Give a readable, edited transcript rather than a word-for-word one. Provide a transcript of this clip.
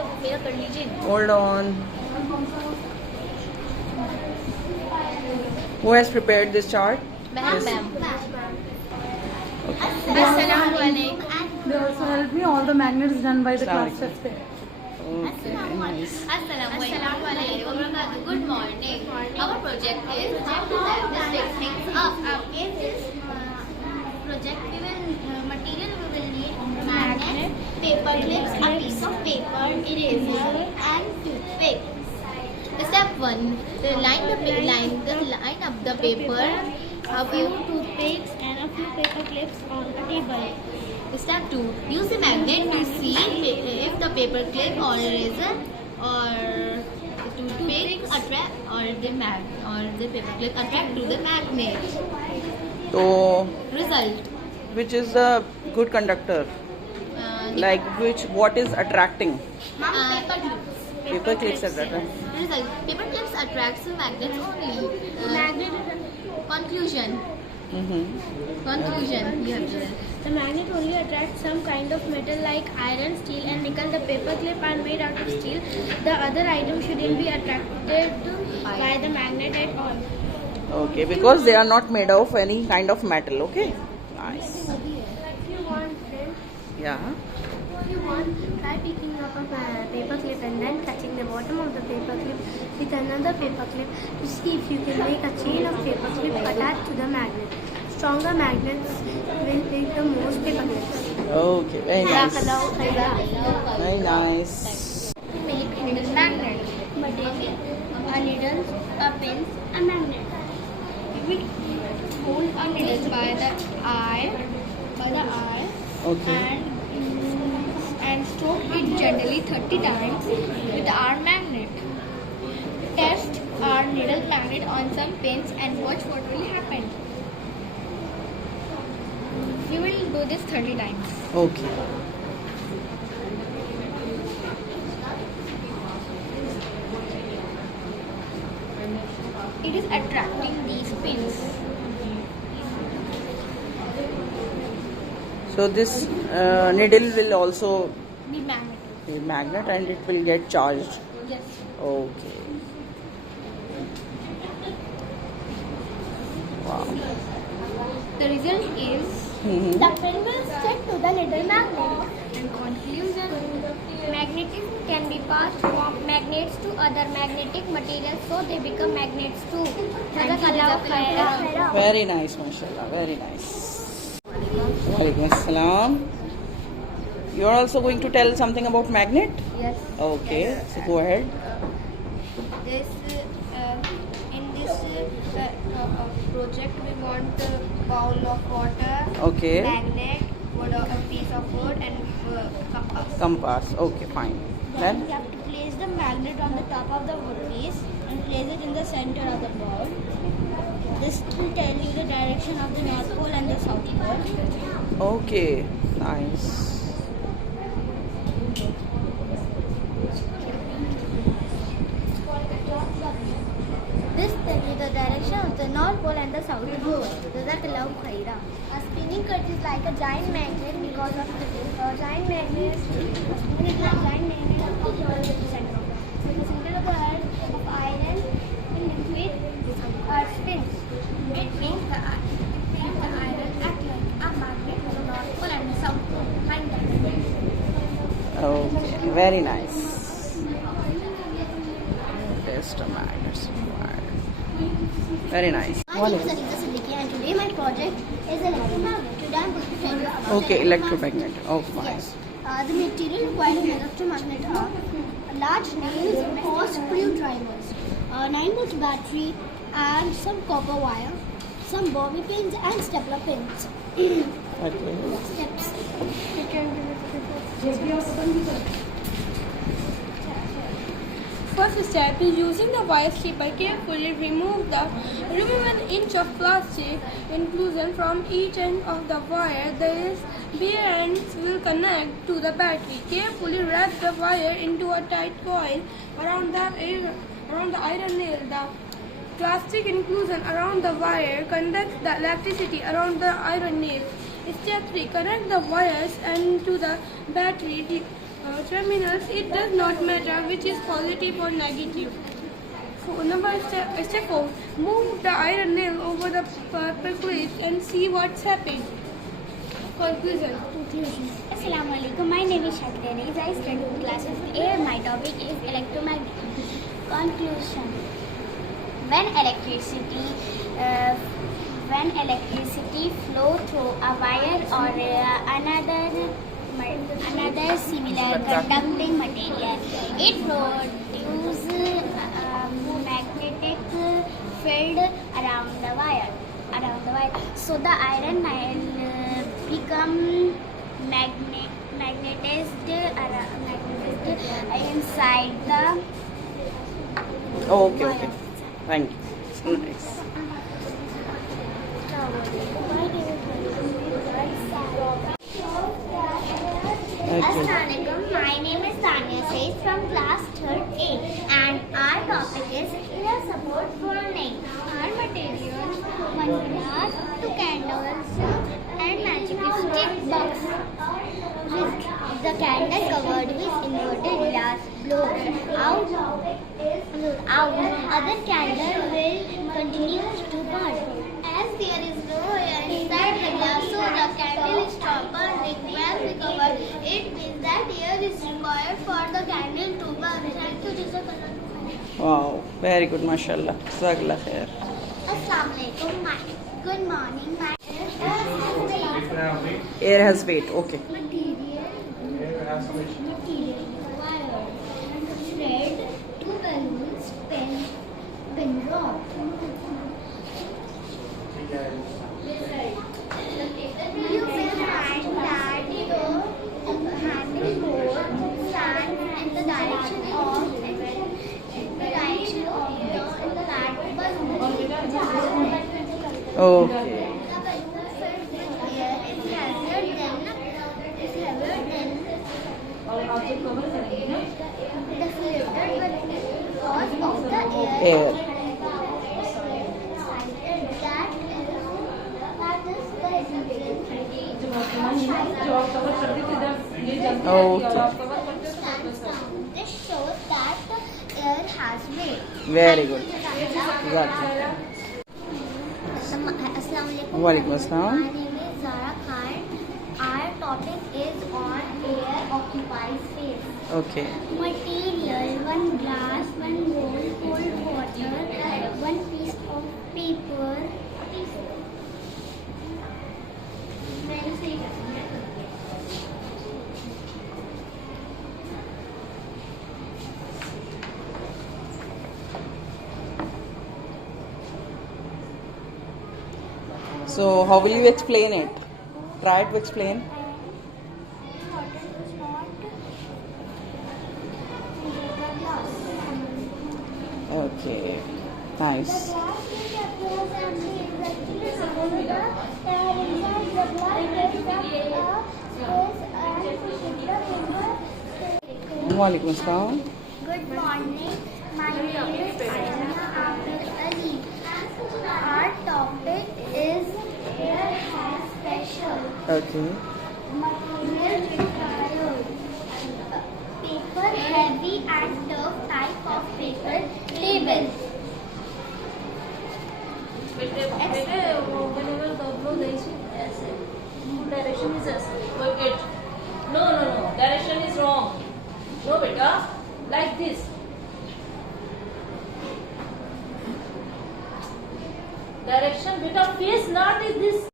मेरा कर लीजिए. Hold on. Who has prepared this chart? Ma'am. They also help me all the magnets done by the class Assalamualaikum. tester. Okay, nice. Assalamualaikum. Good morning. Our project is how to fix things up. In this project, we will material we will need magnet, paper clips, a piece of paper, eraser, and toothpick. Step 1: line up the paper, a few toothpicks, and a few paper clips on a table. Step 2: use a magnet to see if the paper clip or eraser or toothpick attract or the paper clip attract to the magnet. So, Result: which is the good conductor? Like what is attracting? paper clips. Paper clips attract. Result: paper clips attracts magnets only. Conclusion. Conclusion. You have to. The magnet only attracts some kind of metal like iron, steel and nickel. The paper clip are made out of steel. The other item shouldn't be attracted by the magnet at all. Okay, because they are not made of any kind of metal. Okay, nice. If you want, friends, Yeah. try picking up a paper clip and then touching the bottom of the paper clip with another paper clip to see if you can make a chain of paper clip attached to the magnet. Stronger magnets will take the most paper clips. Okay, very nice. Very nice. Make needle magnet. Material, a needle, a pin, a magnet. We hold a needle by the eye, Okay. and stroke it gently 30 times with our magnet. Test our needle magnet on some pins and watch what will happen. We will do this 30 times. Okay. It is attracting these pins. So this needle will also The magnet. be magnet and it will get charged. Yes. Okay. Wow. The result is Mhm. the pin will stick to the needle magnet. In conclusion, magnetism can be passed from magnets to other magnetic materials so they become magnets too. Jazakallah khairan. Very nice, mashallah. Very nice. Walaikum assalam. You are also going to tell something about magnet? Yes. Okay. So go ahead. In this project, we want a bowl of water, Okay. magnet, a piece of wood, and compass. Compass. Okay, fine. Then? We have to place the magnet on the top of the wood piece and place it in the center of the ball. This will tell you the direction of the North Pole and the South Pole. Okay. Nice. This tells you the direction of the North Pole and the South Pole. Jazakallah khairan. A spinning cut is like a giant magnet because of the giant magnet. Spinning is like a giant magnet of the center. So the center of the earth of iron in liquid earth spins. It makes the iron act like a magnet for the North Pole and the South Pole. Mind that. Okay. Very nice. Test of magnets required. Very nice. My name is Anita Siddiqui and today my project is electromagnet. Today I am going to tell you about Okay, the electromagnet. Oh, fine. Yes. The material required in electromagnet are large nails or screwdrivers, a 9-volt battery and some copper wire, some bobby pins and stapler pins. Okay. Steps. First step is using the wire stripper. Carefully remove an inch of plastic inclusion from each end of the wire. These bare ends will connect to the battery. Carefully wrap the wire into a tight coil around the iron nail. The plastic inclusion around the wire conducts the electricity around the iron nail. Step 3. Connect the wires and to the battery. terminals, it does not matter which is positive or negative. So step 4. Move the iron nail over the paper clips and see what's happened. Conclusion. Assalamualaikum. My name is Shakti Reis. I study in class 5A. My topic is electromagnetic. Conclusion. When electricity flow through a wire or another similar conducting material, it produces magnetic field around the wire. So the iron nail become magnetized inside the Okay, wire. okay. Thank you. So nice. Okay. Assalamualaikum. My name is Tanya Said from class 3rd A, and our topic is air support burning. Our materials, mandalas to candles and magic stick box. The candle covered with inverted glass blows out. Other candle will continue to burn. As there is no air inside the glass, so the candle stops burning. When we cover it means that air is required for the candle to burn. Thank you, Jazakallah. Wow, very good, mashallah. Jazakallah khair. Assalamualaikum. Good morning. My Air has weight. Okay. material, wire, thread, two balloons, pen rod. You will find that your handle board stands in the direction of the flat balloon. Okay. Air. Okay. This shows that the air has weight. Very good. Assalamualaikum. Walaikum assalam. My name is Zara Khan. Our topic is on air occupies space. Okay. Material, one glass, one bowl, cold water, one piece of paper. So, how will you explain it? Try to explain. Okay. Nice. Walaikum assalam. Good morning. My name is Aina Amir Ali. Our topic is air has pressure. Okay. Material required. Paper, heavy and tough type of paper. Table. Direction is as forget. No. Direction is wrong. No, beta. Like this. Direction, beta. Face not is this.